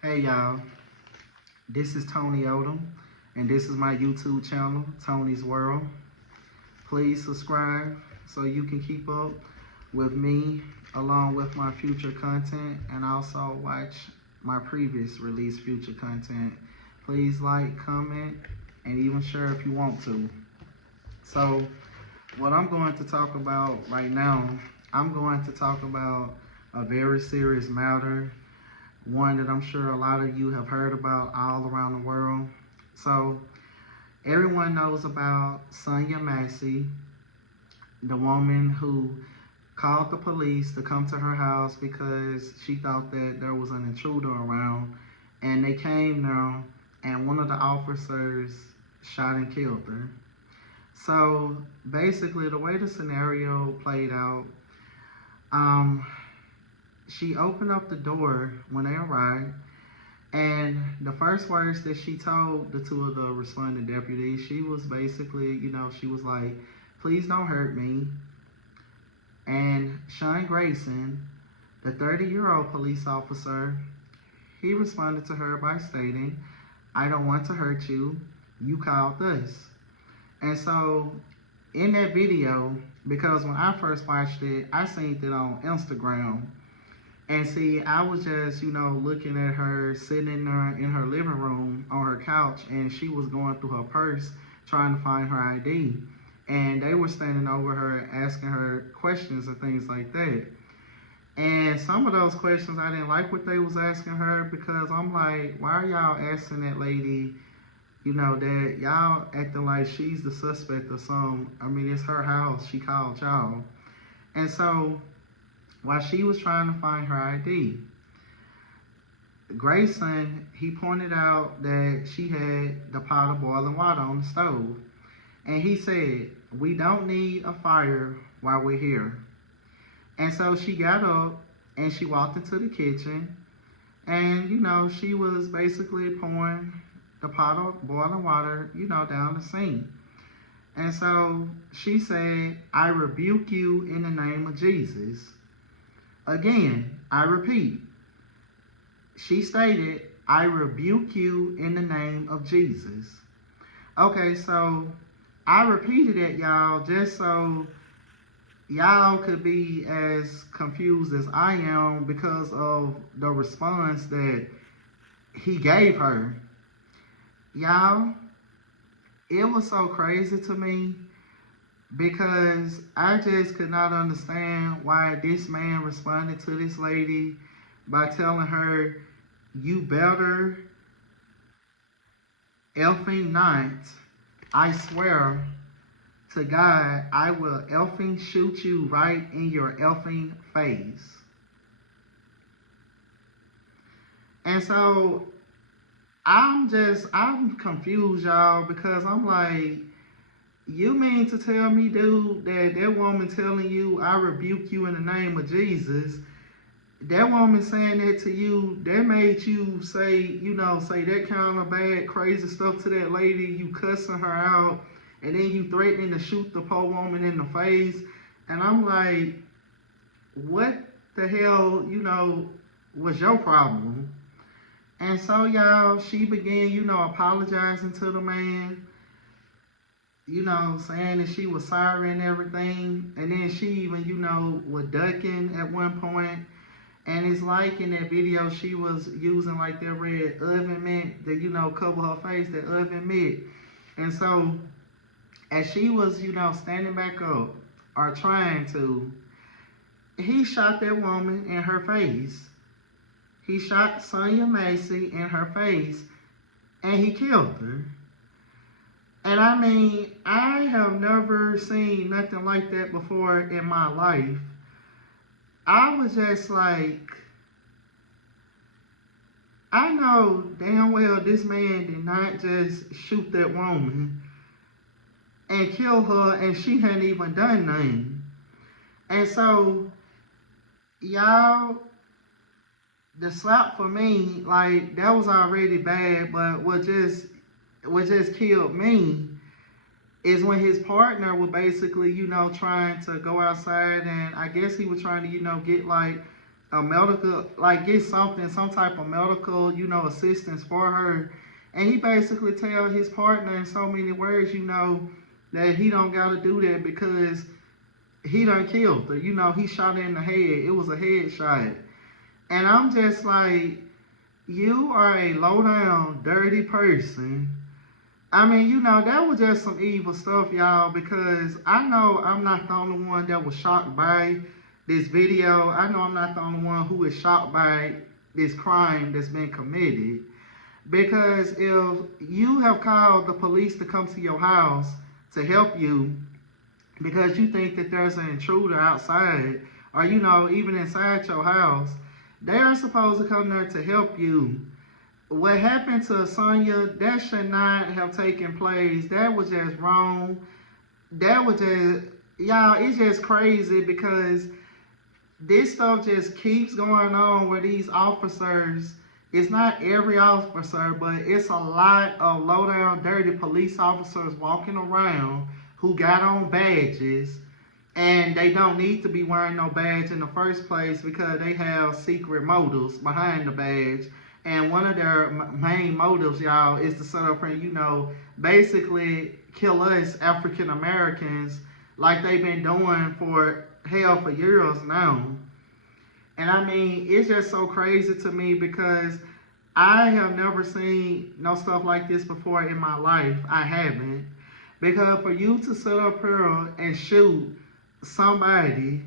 Hey y'all, this is Tonne, and this is my YouTube channel, Tonne's World. Please subscribe so you can keep up with me along with my future content, and also watch my previous released future content. Please like, comment, and even share if you want to. So, what I'm going to talk about right now, I'm going to talk about a very serious matter, one that I'm sure a lot of you have heard about all around the world. So everyone knows about Sonya Massey, the woman who called the police to come to her house because she thought that there was an intruder around, and they came there, and one of the officers shot and killed her. So basically, the way the scenario played out, she opened up the door when they arrived, and the first words that she told the two of the responding deputies, she was basically, she was like, please don't hurt me. And Sean Grayson, the 30-year-old police officer, he responded to her by stating, I don't want to hurt you. You called us. And so in that video, because when I first watched it, I seen it on Instagram. And see, I was just, looking at her sitting in there in her living room on her couch, and she was going through her purse trying to find her ID. And they were standing over her asking her questions and things like that. And some of those questions, I didn't like what they was asking her, because I'm like, why are y'all asking that lady, that y'all acting like she's the suspect or something? I mean, it's her house. She called y'all. And so while she was trying to find her ID, Grayson, he pointed out that she had the pot of boiling water on the stove. And he said, we don't need a fire while we're here. And so she got up and she walked into the kitchen, and, she was basically pouring the pot of boiling water, down the sink. And so she said, I rebuke you in the name of Jesus. Again, I repeat, she stated, I rebuke you in the name of Jesus. Okay, so I repeated it, y'all, just so y'all could be as confused as I am because of the response that he gave her. Y'all, it was so crazy to me, because I just could not understand why this man responded to this lady by telling her, you better effing not, I swear to God, I will effing shoot you right in your effing face. And so I'm confused, y'all, because I'm like, you mean to tell me, dude, that woman telling you, I rebuke you in the name of Jesus, that woman saying that to you, that made you say, say that kind of bad, crazy stuff to that lady, you cussing her out, and then you threatening to shoot the poor woman in the face. And I'm like, what the hell, was your problem? And so, y'all, she began, apologizing to the man, saying that she was sorry and everything. And then she even, was ducking at one point. And it's like in that video, she was using like that red oven mitt to, cover her face, that oven mitt. And so as she was, standing back up or trying to, he shot that woman in her face. He shot Sonya Massey in her face, and he killed her. And I mean, I have never seen nothing like that before in my life. I was just like, I know damn well this man did not just shoot that woman and kill her, and she hadn't even done nothing. And so, y'all, the slap for me, like, that was already bad, but what just killed me is when his partner was basically, trying to go outside, and I guess he was trying to, get like a medical, like get something, some type of medical, assistance for her. And he basically tell his partner in so many words, that he don't gotta do that because he done killed her. He shot her in the head. It was a headshot. And I'm just like, you are a low down, dirty person. I mean, that was just some evil stuff, y'all, because I know I'm not the only one that was shocked by this video. I know I'm not the only one who is shocked by this crime that's been committed. Because if you have called the police to come to your house to help you because you think that there's an intruder outside or, even inside your house, they are supposed to come there to help you. What happened to Sonya, that should not have taken place. That was just wrong. That was just, y'all, it's just crazy because this stuff just keeps going on where these officers, it's not every officer, but it's a lot of low down, dirty police officers walking around who got on badges, and they don't need to be wearing no badge in the first place because they have secret motives behind the badge. And one of their main motives, y'all, is to set up and, basically kill us African Americans like they've been doing for years now. And I mean, it's just so crazy to me because I have never seen no stuff like this before in my life. I haven't. Because for you to sit up here and shoot somebody,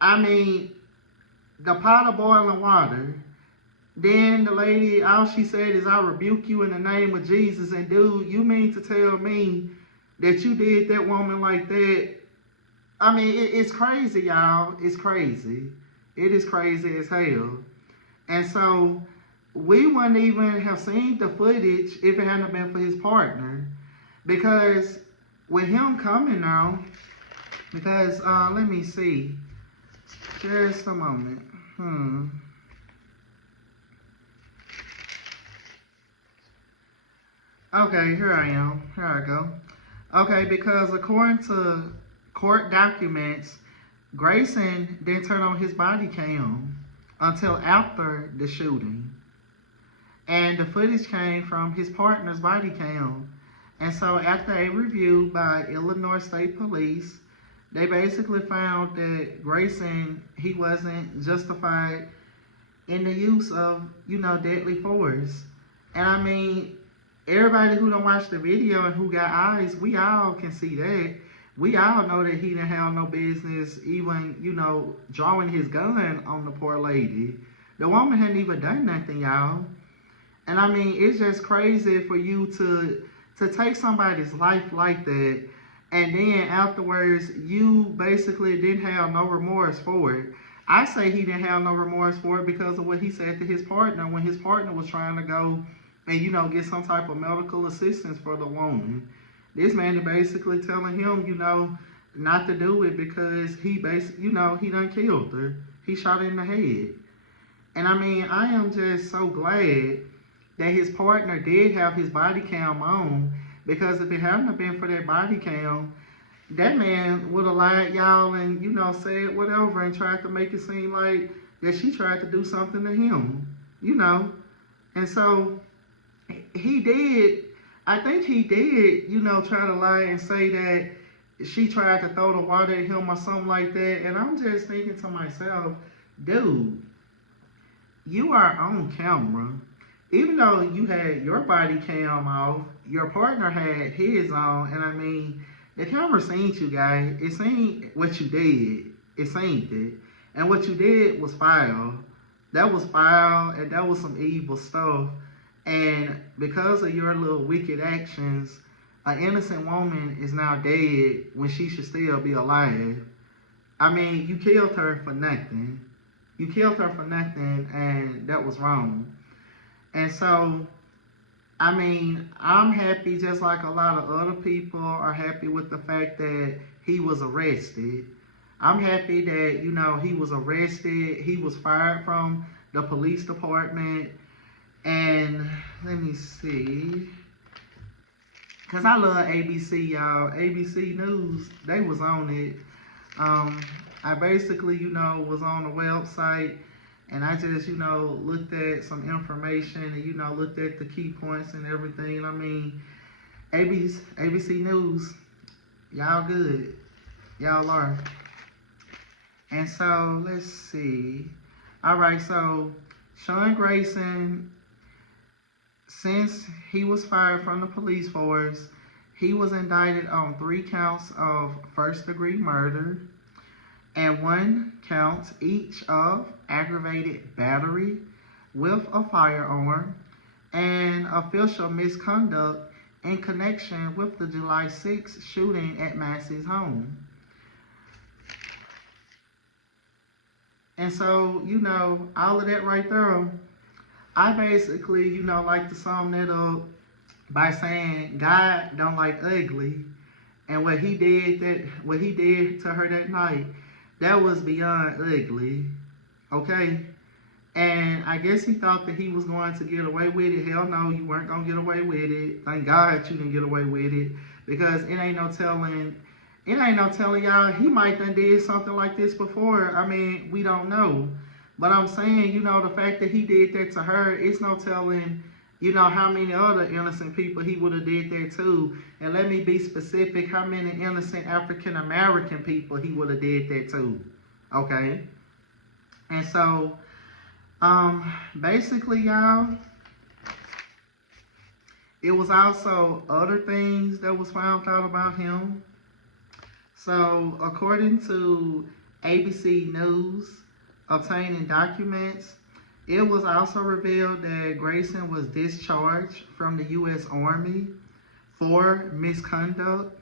I mean, the pot of boiling water, then the lady, all she said is, I rebuke you in the name of Jesus. And dude, you mean to tell me that you did that woman like that? I mean, it's crazy, y'all. It's crazy. It is crazy as hell. And so we wouldn't even have seen the footage if it hadn't been for his partner. Because with him coming now, because let me see. Just a moment. Okay, here I am. Here I go. Okay, because according to court documents, Grayson didn't turn on his body cam until after the shooting. And the footage came from his partner's body cam. And so after a review by Illinois State Police, they basically found that Grayson, he wasn't justified in the use of, deadly force. And I mean, everybody who don't watch the video and who got eyes, we all can see that. We all know that he didn't have no business even, drawing his gun on the poor lady. The woman hadn't even done nothing, y'all. And I mean, it's just crazy for you to take somebody's life like that, and then afterwards, you basically didn't have no remorse for it. I say he didn't have no remorse for it because of what he said to his partner when his partner was trying to go and, get some type of medical assistance for the woman. This man is basically telling him, not to do it because he he done killed her. He shot her in the head. And I mean, I am just so glad that his partner did have his body cam on, because if it hadn't been for that body cam, that man would have lied, y'all, and, said whatever and tried to make it seem like that she tried to do something to him, And so he did, I think he did, try to lie and say that she tried to throw the water at him or something like that. And I'm just thinking to myself, dude, you are on camera. Even though you had your body cam off, your partner had his on, and I mean, the camera seen you guys. It seen what you did. It seen it. And what you did was foul. That was foul, and that was some evil stuff. And because of your little wicked actions, an innocent woman is now dead when she should still be alive. I mean, you killed her for nothing. You killed her for nothing, and that was wrong. And so, I mean, I'm happy just like a lot of other people are happy with the fact that he was arrested. I'm happy that, he was arrested. He was fired from the police department. And let me see. Because I love ABC, y'all. ABC News, they was on it. I basically, was on the website and I just, looked at some information and, looked at the key points and everything. I mean, ABC News, y'all good. Y'all are. And so, let's see. All right, so Sean Grayson, since he was fired from the police force, he was indicted on 3 counts of first-degree murder and 1 count each of aggravated battery with a firearm and official misconduct in connection with the July 6th shooting at Massey's home. And so, all of that right there, I basically, like to sum that up by saying God don't like ugly, and what he did to her that night, that was beyond ugly, okay? And I guess he thought that he was going to get away with it. Hell no, you weren't going to get away with it. Thank God you didn't get away with it, because it ain't no telling y'all, he might have did something like this before. I mean, we don't know. But I'm saying, the fact that he did that to her, it's no telling, how many other innocent people he would have did that to. And let me be specific, how many innocent African American people he would have did that to. Okay? And so, basically, y'all, it was also other things that was found out about him. So, according to ABC News, obtaining documents, it was also revealed that Grayson was discharged from the U.S. Army for misconduct.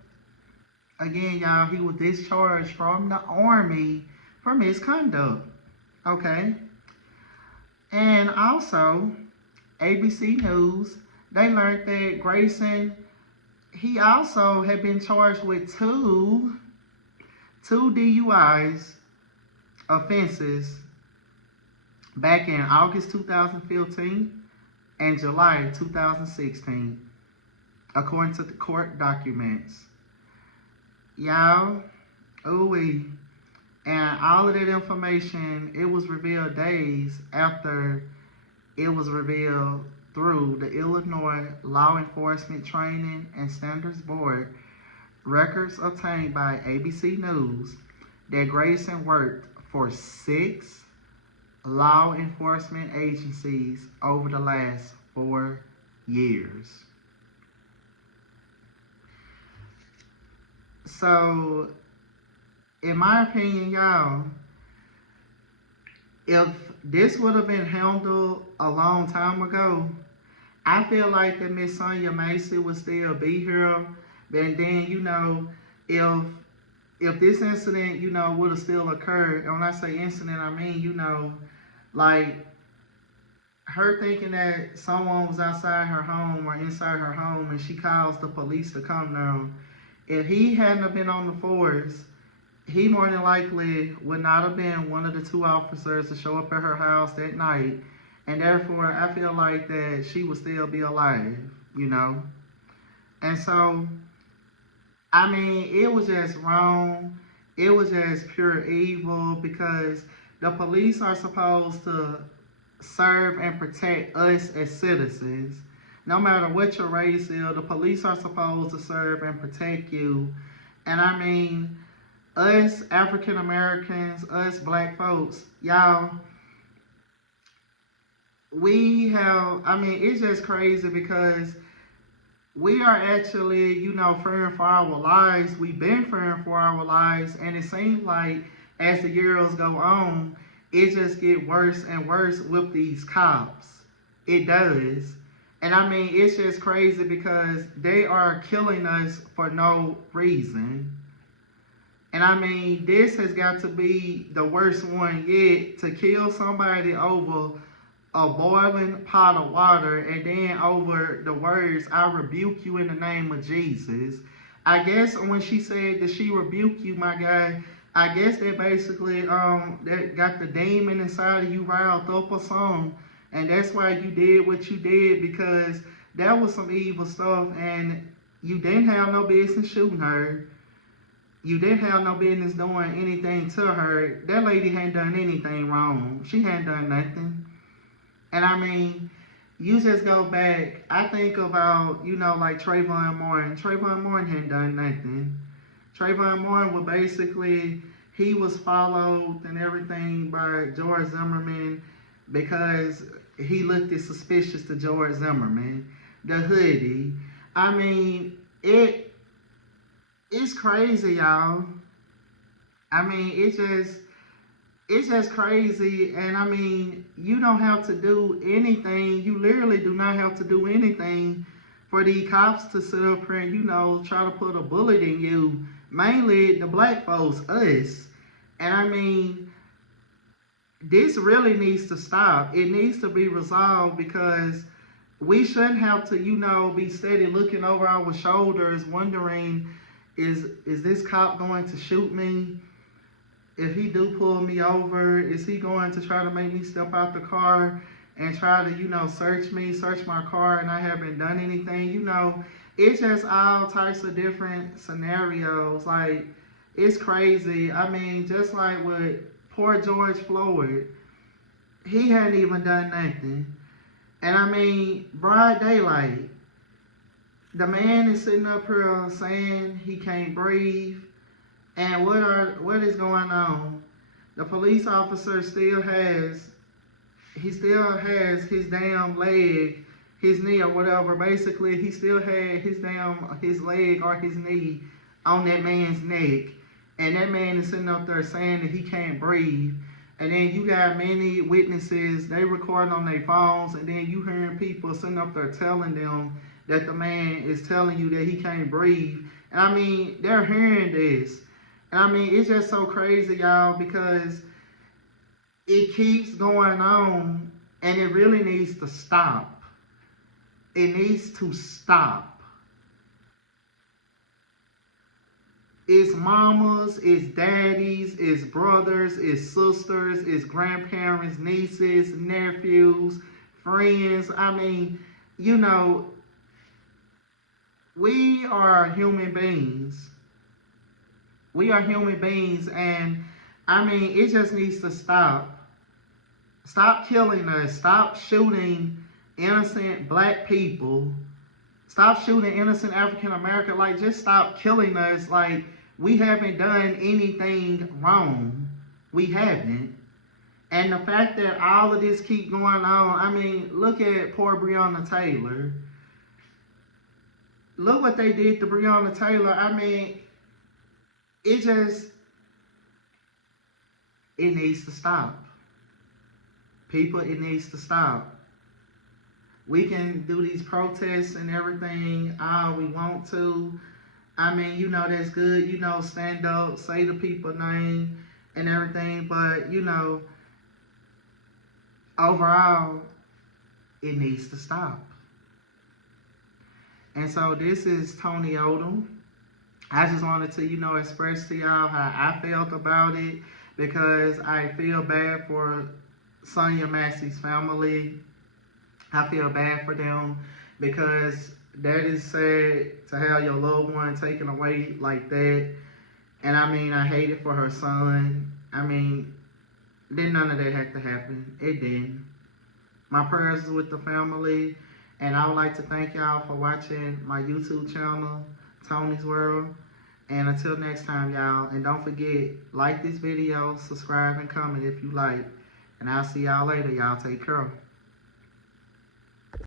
Again, y'all, he was discharged from the Army for misconduct. Okay? And also, ABC News, they learned that Grayson, he also had been charged with two DUIs offenses back in August 2015 and July 2016, according to the court documents. Y'all, ooh-wee. And all of that information, it was revealed days after it was revealed through the Illinois Law Enforcement Training and Standards Board records obtained by ABC News that Grayson worked for 6 law enforcement agencies over the last 4 years. So, in my opinion, y'all, if this would have been handled a long time ago, I feel like that Miss Sonya Massey would still be here. And then, if this incident, would have still occurred, and when I say incident, I mean, like her thinking that someone was outside her home or inside her home and she calls the police to come down. If he hadn't been on the force, he more than likely would not have been one of the 2 officers to show up at her house that night. And therefore, I feel like that she would still be alive, And so, I mean, it was just wrong. It was just pure evil, because the police are supposed to serve and protect us as citizens. No matter what your race is, the police are supposed to serve and protect you. And I mean, us African Americans, us black folks, y'all, it's just crazy, because we are actually, fearing for our lives. We've been fearing for our lives, and it seems like as the years go on, it just get worse and worse with these cops. It does. And I mean, it's just crazy, because they are killing us for no reason. And I mean, this has got to be the worst one yet, to kill somebody over a boiling pot of water, and then over the words, "I rebuke you in the name of Jesus." I guess when she said that she rebuked you, my guy, I guess that basically that got the demon inside of you riled up or something, and that's why you did what you did, because that was some evil stuff, and you didn't have no business shooting her. You didn't have no business doing anything to her. That lady hadn't done anything wrong. She hadn't done nothing. And I mean, you just go back. I think about, like Trayvon Martin. Trayvon Martin hadn't done nothing. Trayvon Martin was basically, he was followed and everything by George Zimmerman because he looked as suspicious to George Zimmerman. The hoodie. I mean, it's crazy, y'all. I mean, it's just crazy. And I mean, you don't have to do anything. You literally do not have to do anything for the cops to sit up here and, try to put a bullet in you. Mainly the black folks, us. And I mean, this really needs to stop. It needs to be resolved because we shouldn't have to, be steady looking over our shoulders, wondering, is this cop going to shoot me? If he do pull me over, is he going to try to make me step out the car and try to, search my car, and I haven't done anything? It's just all types of different scenarios. Like, it's crazy. I mean, just like with poor George Floyd, he hadn't even done nothing. And I mean, broad daylight, the man is sitting up here saying he can't breathe. And what is going on? The police officer still has his damn leg, his knee or whatever. Basically, he still had his leg or his knee on that man's neck. And that man is sitting up there saying that he can't breathe. And then you got many witnesses, they recording on their phones, and then you hearing people sitting up there telling them that the man is telling you that he can't breathe. And I mean, they're hearing this. And I mean, it's just so crazy, y'all, because it keeps going on, and it really needs to stop. It needs to stop. It's mamas, it's daddies, it's brothers, it's sisters, it's grandparents, nieces, nephews, friends. I mean, we are human beings. We are human beings, and I mean, it just needs to stop. Stop killing us. Stop shooting innocent black people. Stop shooting innocent African American. Like, just stop killing us. Like, we haven't done anything wrong. We haven't. And the fact that all of this keep going on, I mean, look at poor Breonna Taylor. Look what they did to Breonna Taylor. I mean, it needs to stop. People, it needs to stop. We can do these protests and everything all we want to. I mean, that's good. Stand up, say the people's name and everything. But, overall, it needs to stop. And so this is Tonne. I just wanted to, express to y'all how I felt about it, because I feel bad for Sonya Massey's family. I feel bad for them, because that is sad to have your loved one taken away like that. And I mean, I hate it for her son. I mean, none of that had to happen. It didn't. My prayers is with the family. And I would like to thank y'all for watching my YouTube channel, Tonne's World. And until next time, y'all. And don't forget, like this video, subscribe, and comment if you like. And I'll see y'all later. Y'all take care.